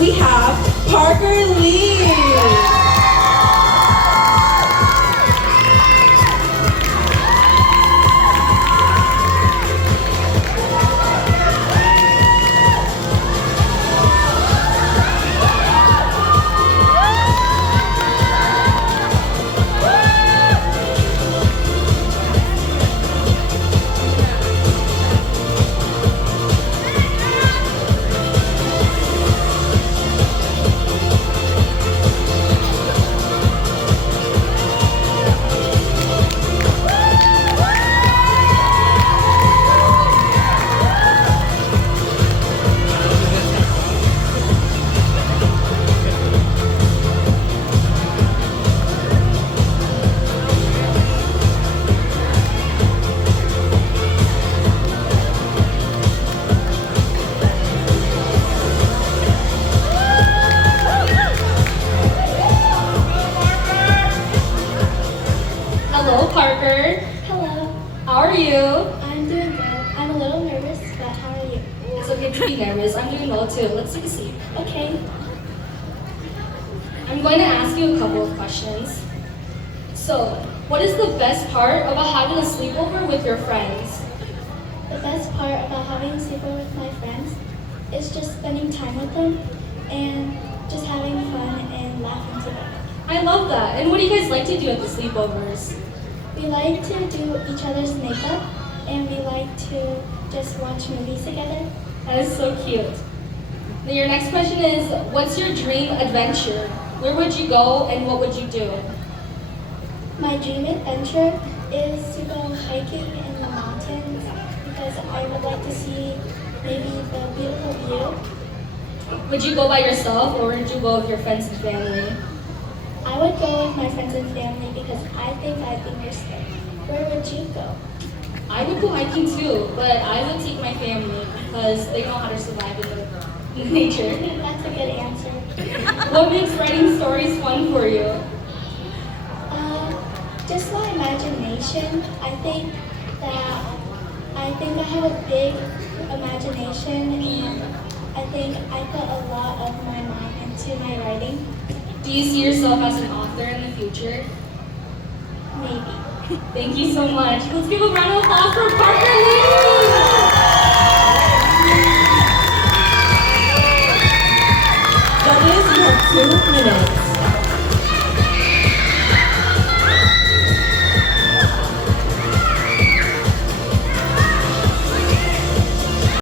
we have Parker Lee. Hello, Parker. Hello, How are you? I'm doing good. I'm a little nervous, but how are you? It's okay to be nervous. I'm doing well too. Let's take a seat. Okay. I'm going to ask you a couple of questions. So, what is the best part about having a sleepover with your friends? The best part about having a sleepover with my friends is just spending time with them and just having fun and laughing together. I love that. And what do you guys like to do at the sleepovers? We like to do each other's makeup and we like to just watch movies together. That is so cute. Now your next question is, what's your dream adventure? Where would you go and what would you do? My dream adventure is to go hiking in the mountains because I would like to see maybe the beautiful view. Would you go by yourself or would you go with your friends and family? I would go with my friends and family because I think I'd be more safe. Where would you go? I would go hiking too, but I would take my family because they know how to survive in the nature. That's a good answer. What makes writing stories fun for you? Just my imagination. I think I have a big imagination and I think I put a lot of my mind into my writing. Do you see yourself as an author in the future? Maybe. Thank you so much. Let's give a round of applause for Parker Lee.